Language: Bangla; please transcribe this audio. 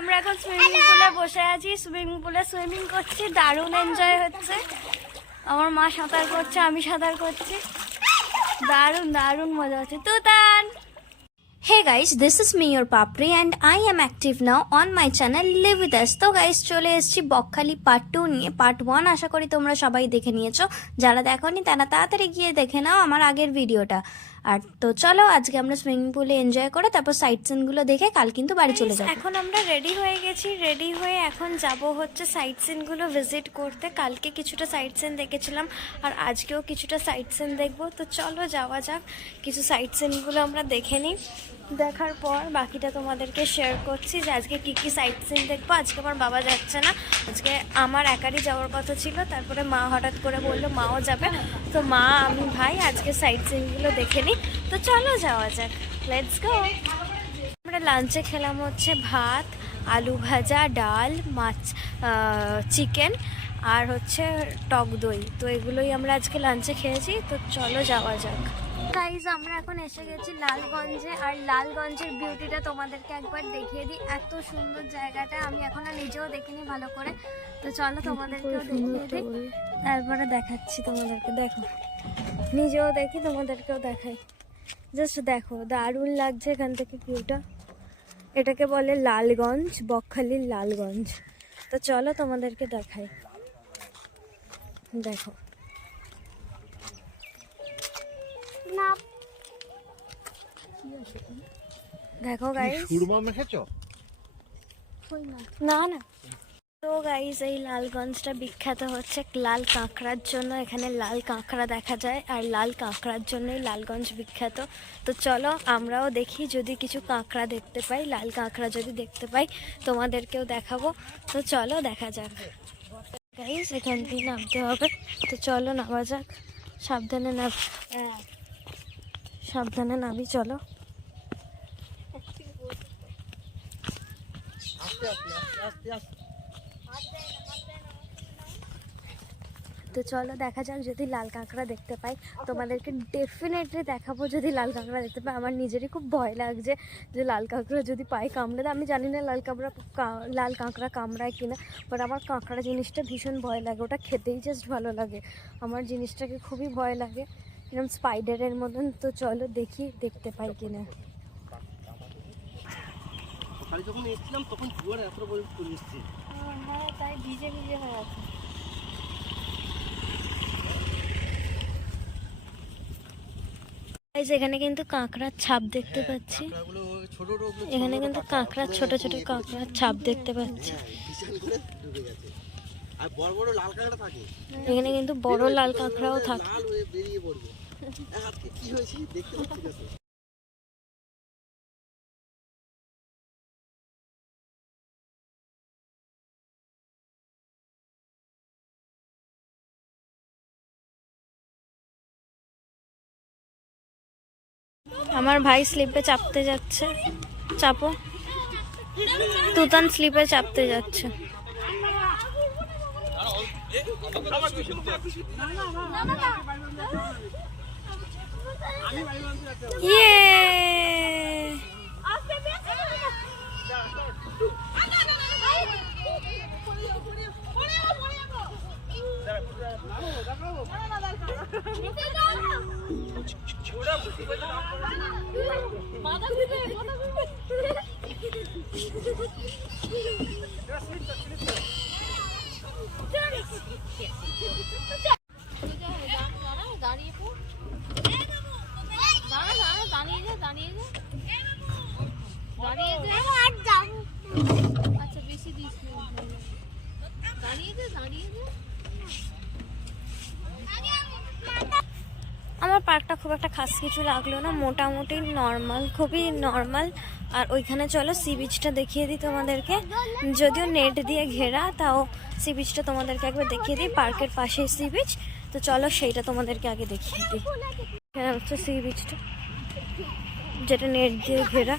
আমরা এখন সুইমিং পুলে বসে আছি, সুইমিং পুলে সুইমিং করছি, দারুণ এনজয় হচ্ছে। আমার মা সাঁতার করছে, আমি সাঁতার করছি, দারুণ দারুণ মজা হচ্ছে। Tutan Hey guys, this is me your Papri and I am active now on my channel Live with us. তো গাইস চলে এসেছি বকখালি পার্ট 2 নিয়ে। পার্ট 1 আশা করি তোমরা সবাই দেখে নিয়েছো, যারা দেখোনি তারা তাড়াতাড়ি গিয়ে দেখে নাও আমার আগের ভিডিওটা। আর তো চলো আজকে আমরা সুইমিং পুলে এনজয় করে তারপর সাইট সিনগুলো দেখে কাল কিন্তু বাড়ি চলে যাবো। এখন আমরা রেডি হয়ে গেছি, রেডি হয়ে এখন যাব হচ্ছে সাইট সিনগুলো ভিজিট করতে। কালকে কিছুটা সাইট সিন দেখেছিলাম আর আজকেও কিছুটা সাইট সিন দেখবো। তো চলো যাওয়া যাক, কিছু সাইট সিনগুলো আমরা দেখে নিই, দেখার পর বাকিটা তোমাদেরকে শেয়ার করছি যে আজকে কী কী সাইট সিন দেখবো। আজকে আমার বাবা যাচ্ছে না, আজকে আমার একারই যাওয়ার কথা ছিল, তারপরে মা হঠাৎ করে বললো মাও যাবে। তো মা আমি ভাই আজকে সাইট সিনগুলো দেখে নিই। তো চলো যাওয়া যাক, লেটস গো। আমরা লাঞ্চে খেলাম হচ্ছে ভাত, আলু ভাজা, ডাল, মাছ, চিকেন আর হচ্ছে টক দই। তো এগুলোই আমরা আজকে লাঞ্চে খেয়েছি। তো চলো যাওয়া যাক। গাইজ আমরা এখন এসে গেছি লালগঞ্জে, আর লালগঞ্জের বিউটিটা তোমাদেরকে একবার দেখিয়ে দিই। এত সুন্দর জায়গাটা, আমি এখনো নিজেও দেখিনি ভালো করে। তো চলো তোমাদেরকেও দেখিয়ে দিই, তারপরে দেখাচ্ছি তোমাদেরকে। দেখো, নিজেও দেখি, তোমাদেরকেও দেখাই। জাস্ট দেখো, দারুণ লাগছে এখান থেকে ভিউটা। এটাকে বলে লালগঞ্জ, বকখালির লালগঞ্জ। তো চলো তোমাদেরকে দেখাই। দেখো দেখো গাইস, সুরমা মেখেছো? না না। তো গাইস এই লালগঞ্জটা বিখ্যাত হচ্ছে লাল কাঁকড়ার জন্য। এখানে লাল কাঁকড়া দেখা যায় আর লাল কাঁকড়ার জন্যই লালগঞ্জ বিখ্যাত। তো চলো আমরাও দেখি, যদি কিছু কাঁকড়া দেখতে পাই, লাল কাঁকড়া যদি দেখতে পাই তোমাদেরকেও দেখাবো। তো চলো দেখা যাক। গাইস এখান থেকে নামতে হবে, তো চলো নামা যাক। সাবধানে সাবধানে নামি, চলো। তো চলো দেখা যাক, যদি লাল কাঁকড়া দেখতে পাই তোমাদেরকে ডেফিনেটলি দেখাবো। যদি লাল কাঁকড়া দেখতে পাই, আমার নিজেরই খুব ভয় লাগছে যে লাল কাঁকড়া যদি পাই কামড়ে দেয়। আমি জানি না লাল কাঁকড়া কামড়ায় কিনা, বাট আমার কাঁকড়া জিনিসটা ভীষণ ভয় লাগে। ওটা খেতেই জাস্ট ভালো লাগে, আমার জিনিসটাকে খুবই ভয় লাগে, এরকম স্পাইডারের মতন। তো চলো দেখি দেখতে পাই কিনা। যখন এসেছিলাম তখন জোয়ার এত বড় চলে এসেছে। হ্যাঁ, তাই ভিজে ভিজে হয়ে আছে। এখানে কিন্তু কাঁকড়ার ছাপ দেখতে পাচ্ছি, এখানে কিন্তু কাঁকড়ার ছোট ছোট কাঁকড়ার ছাপ দেখতে পাচ্ছি। এখানে কিন্তু বড় লাল কাঁকড়াও থাকে। আমার ভাই স্লিপে চাপতে যাচ্ছে, চাপো। তুতান স্লিপে চাপতে যাচ্ছে। ইয়ে আমার পার্কটা খুব একটা খাস কিছু লাগলো না, মোটামুটি নর্মাল, খুবই নর্মাল। আর ওইখানে চলো সি বিচটা দেখিয়ে দিই তোমাদেরকে, যদিও নেট দিয়ে ঘেরা, তাও সি বিচটা তোমাদেরকে একবার দেখিয়ে দিই। পার্কের পাশে সি বিচ, তো চলো সেইটা তোমাদেরকে আগে দেখিয়ে দিই। এখানে হচ্ছে সি বিচটা, যেটা নেট দিয়ে ঘেরা।